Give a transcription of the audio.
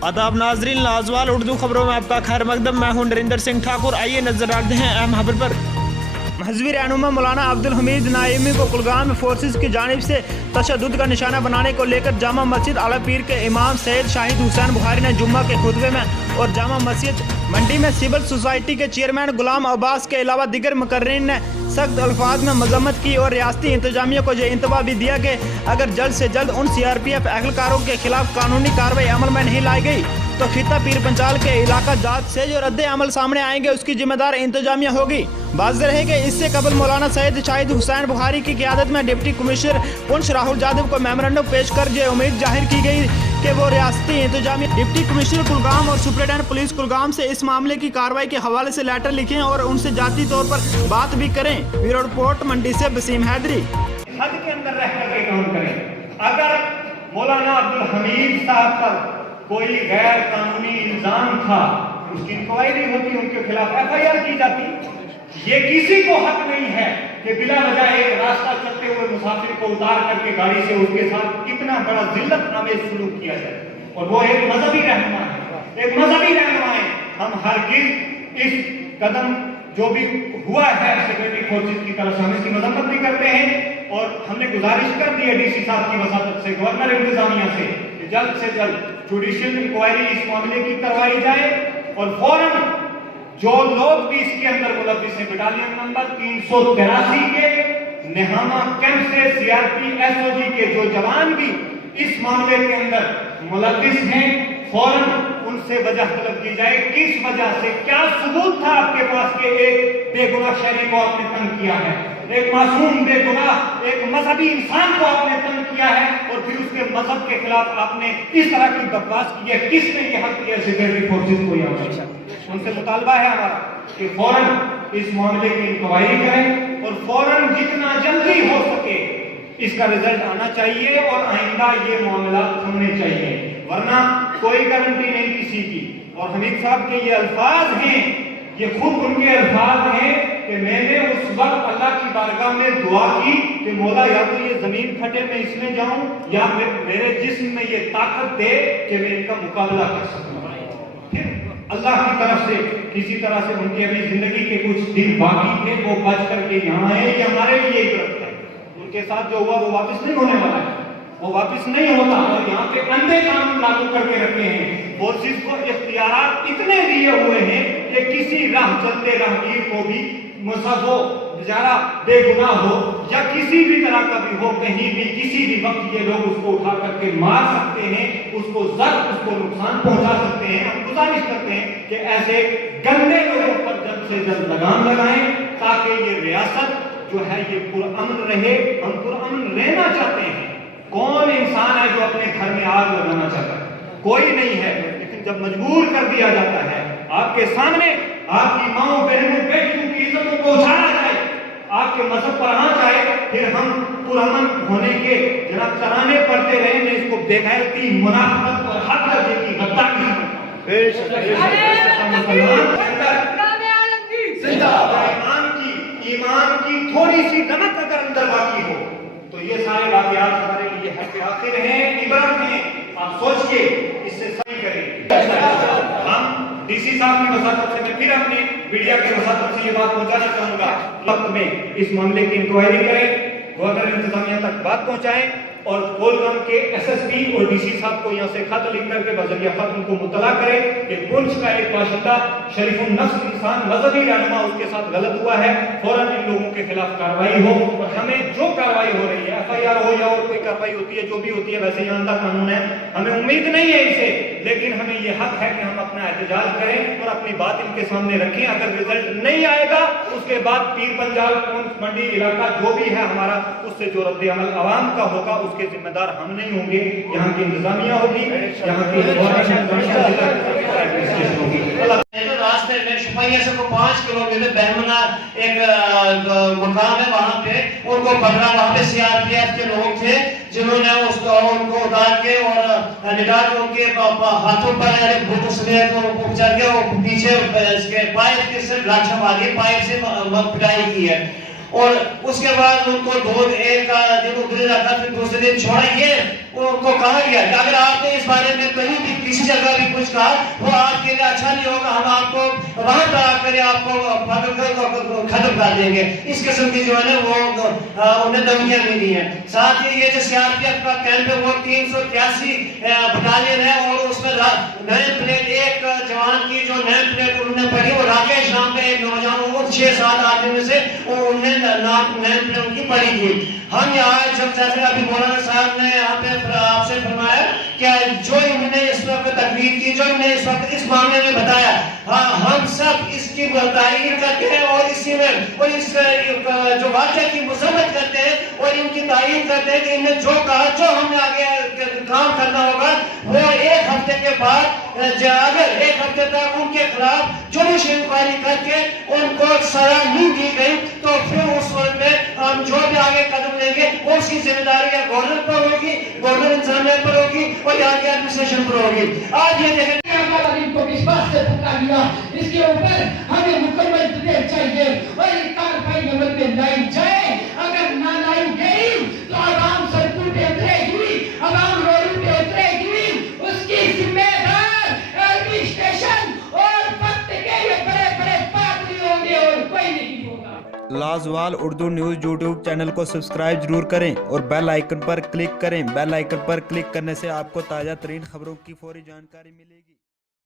आदाब नाजरीन, लाजवाल उर्दू खबरों में आपका खैर मकदम। मैं हूं नरिंदर सिंह ठाकुर। आइए नजर डालते हैं अहम खबर पर। मजहबी रहनुमा मौलाना अब्दुल हमीद नाइमी को कुलगाम में फोर्सेस की जानिब से तशद्दुद का निशाना बनाने को लेकर जामा मस्जिद आला पीर के इमाम सैयद शाहिद हुसैन बुखारी ने जुम्मा के खुतबे में और जामा मस्जिद मंडी में सिविल सोसाइटी के चेयरमैन गुलाम अब्बास के अलावा दिगर मुकर्रीन ने सख्त अल्फाज में मजम्मत की और रियासती इंतजामिया को यह इंतबाह भी दिया कि अगर जल्द से जल्द उन CRPF एहलकारों के खिलाफ कानूनी कार्रवाई अमल में नहीं लाई गई तो खिता पीर पंचाल के इलाका जात से जो रद्द अमल सामने आएंगे उसकी जिम्मेदार इंतजामिया होगी। वाज़ेह रहे कि इससे कबल मौलाना सैयद शाहिद हुसैन बुखारी की क़ियादत में डिप्टी कमिश्नर पुंछ राहुल यादव को मेमोरेंडम पेश कर ये उम्मीद जाहिर की गई कि वो रियासती इंतजामिया डिप्टी कमिश्नर कुलगाम और सुपरिटेंडेंट पुलिस कुलगाम से इस मामले की कार्रवाई के हवाले से लेटर लिखें और उनसे जाती तौर पर बात भी करें। ब्यूरो रिपोर्ट मंडी से वसीम हैदरी। हद के अंदर रह करके काम करें। अगर मौलाना अब्दुल हमीद साहब पर कोई गैर कानूनी इल्जाम था, उसकी इंक्वायरी होती, उनके खिलाफ FIR की जाती। ये किसी को हक नहीं है कि बिला वजह एक रास्ता चलते हुए मुसाफिर को उतार करके गाड़ी से उसके साथ कितना बड़ा जिल्लत आमेज सलूक किया जाए। और वो एक मजहबी रहनुमा है, एक मजहबी रहनुमा है। हम हरगिज़ इस कदम जो भी हुआ है सिक्योरिटी फोर्सेस की तरफ से हम इसकी मजम्मत भी करते हैं और हमने गुजारिश कर दी है DC साहब की वसातत से, गवर्नर इंतजामिया से, कि जल्द से जल्द जुडिशियल इंक्वायरी इस मामले की करवाई जाए और फौरन जो लोग भी इसके अंदर मुलव्विस हैं, बटालियन नंबर 383 के नेहामा कैंप से CRP SOG के जो जवान भी इस मामले के अंदर मुलव्विस हैं, फौरन उनसे वजह तलब की जाए। किस वजह से, क्या सबूत था आपके पास कि एक बेगुनाह शहरी को आपने तंग किया है, एक मासूम बेगुनाह एक मजहबी इंसान को आपने तंग किया है और फिर उसके मजहब के खिलाफ आपने इस तरह की बकवास की है। किसने ये हक दिया सिक्योरिटी फोर्सेस को? यहाँ उनसे मुतालबा है हमारा कि फौरन इस मामले की इंक्वायरी करें और फौरन जितना जल्दी हो सके इसका रिजल्ट आना चाहिए और आइंदा ये मामला थमने चाहिए, वरना कोई गारंटी नहीं किसी की। और हमीद साहब के ये अल्फाज हैं, ये खुद उनके अल्फाज हैं कि मैंने उस वक्त अल्लाह की बारगाह में दुआ की कि मौला या तो ये जमीन फटे मैं इसमें जाऊं या मेरे जिस्म में ये ताकत दे कि मैं इनका मुकाबला कर सकूं। फिर अल्लाह की तरफ से किसी तरह से उनकी अभी जिंदगी के कुछ दिन बाकी थे, वो बच करके यहाँ आए। ये हमारे लिए इबरत है। उनके साथ जो हुआ वो वापस नहीं होने वाला है, वो वापस नहीं होता। और यहाँ पे अंधे कानून लागू करके रखे हैं, फोर्सेस को इख्तियारात इतने दिए हुए हैं कि किसी राह चलते राहगीर को भी मुसफो बेचारा बेगुनाह हो या किसी भी तरह का भी हो, कहीं भी किसी भी वक्त ये लोग उसको उठा करके मार सकते हैं, उसको उसको नुकसान पहुंचा सकते हैं। हम गुजारिश करते हैं कि ऐसे गंदे लोगों पर जल्द से जल्द लगाम लगाएं ताकि ये रियासत जो है ये पुरअमन रहे। हम पुरअमन रहना चाहते हैं। कौन इंसान है जो अपने घर में आग लगाना चाहता है? कोई नहीं है। लेकिन जब मजबूर कर दिया जाता है, आपके सामने आपकी माओ बहनों बेटियों की इज्जतों को उछाला जाए, आपके मजहब पर आना चाहे, फिर हम पुरअमन होने के जनाब तराने पढ़ते रहे। मैं इसको बेगैरती, मुनाफिकत और हद दर्जे की गद्दारी ईमान की थोड़ी सी नमक अगर अंदर बाकी हो तो ये सारे वाक़यात हमारे लिए हक आखिर हैं, इबरत हैं। आप सोचिए, इससे सही करें। हम DC साहब की वसातत से, मैं फिर अपने मीडिया के वसातत से ये बात पहुंचाना चाहूंगा, वक्त में इस मामले की इंक्वायरी करें, गवर्नर इंतजामिया तक बात पहुंचाएं और कोलगाम के SSP और DC साहब को यहाँ से खत लिख करके बजरिया खत उनको मुतला करें कि पुंछ का एक बाशिंदा शरीफुन नफ्स इंसान मजहबी रहनुमा उसके साथ गलत हुआ है, फौरन इन लोगों के खिलाफ कार्रवाई हो। और हमें जो कार्रवाई हो रही है, FIR हो या और कोई कार्रवाई होती है, जो भी होती है, वैसे यहाँ कानून है, हमें उम्मीद नहीं है इसे, लेकिन हमें ये हक है कि हम अपना एहतजाज करें और अपनी बात इनके सामने रखें। अगर रिजल्ट नहीं आएगा उसके बाद पीर पंजाल पुंछ मंडी इलाका जो भी है हमारा, उससे जो रद्द अमल आवाम का होगा उसके जिम्मेदार हम नहीं होंगे, यहाँ की इंतजामिया होगी, यहाँ की रास्ते में शुपैया से को 5 किलोमीटर बहमना एक मकाम है, वहाँ पे उनको पकड़ा। वहाँ पे CRPF के लोग थे जिन्होंने उनको उतार के और निकाल के उनके हाथों पर भूत समेत उपचार के पीछे इसके पाइप के से लाछा मारी, पाइप से पिटाई की है। और उसके बाद उनको एक दिन उधर रखा, फिर दूसरे दिन छोड़ा। ये उनको कहा गया कि अगर आपने इस बारे में कहीं भी किसी जगह भी कुछ कहा, वो आपके लिए अच्छा नहीं होगा, हम आपको वहां पर आकर आपको खत्म कर देंगे। इस किस्म की जो है ना वो उन्हें धमकियां मिली हैं। साथ ही ये जो सीआरपीएफ का कैंप है वो 383 बटालियन है और उसमें नेम प्लेट एक जवान की जो नेम प्लेट उन्होंने पढ़ी, वो राकेश नाम का एक नौजवान, वो 6-7 आदमी में से उन्होंने नेम प्लेट उनकी पढ़ी थी। हम यहाँ जब जैसे अभी मौलाना साहब ने यहाँ पे आपसे फरमाया क्या जो इन्होंने इस वक्त तकरीर की, जो इन्होंने इस वक्त इस मामले में बताया, हाँ हम सब इसकी तारीफ करते हैं और इसी में और इस जो वाक़या की मज़म्मत करते हैं और इनकी तारीफ करते हैं कि इन्हें जो कहा, जो हमने आगे काम करना होगा वो 1 हफ्ते के बाद अगर 1 हफ्ते तक उनके खिलाफ जुडिशल इंक्वायरी करके उनको सजा नहीं दी गई तो फिर उस वक्त में हम जो भी आगे कदम लेंगे वो उसकी जिम्मेदारी या गवर्नर पर होगी, गवर्नर इंतजामिया पर होगी और यहाँ के एडमिनिस्ट्रेशन पर होगी। आज ये देखें को विश्वास से पुकार लिया, इसके ऊपर हमें मुकम्मल डिटेल चाहिए और ये कार्रवाई अमल में लाई जाए। अगर ना लाई गई तो आवाम सड़कों पे उतरेगी, आवाम रोड पे उतरेगी, उसकी जिम्मेदार एडमिनिस्ट्रेशन और वक्त के ये बड़े-बड़े पादरी होंगे और कोई नहीं होगा। लाजवाल उर्दू न्यूज़ यूट्यूब चैनल को सब्सक्राइब जरूर करें और बेल आइकन पर क्लिक करें। बेल आइकन पर क्लिक करने से आपको ताज़ा तरीन खबरों की फौरी जानकारी मिलेगी।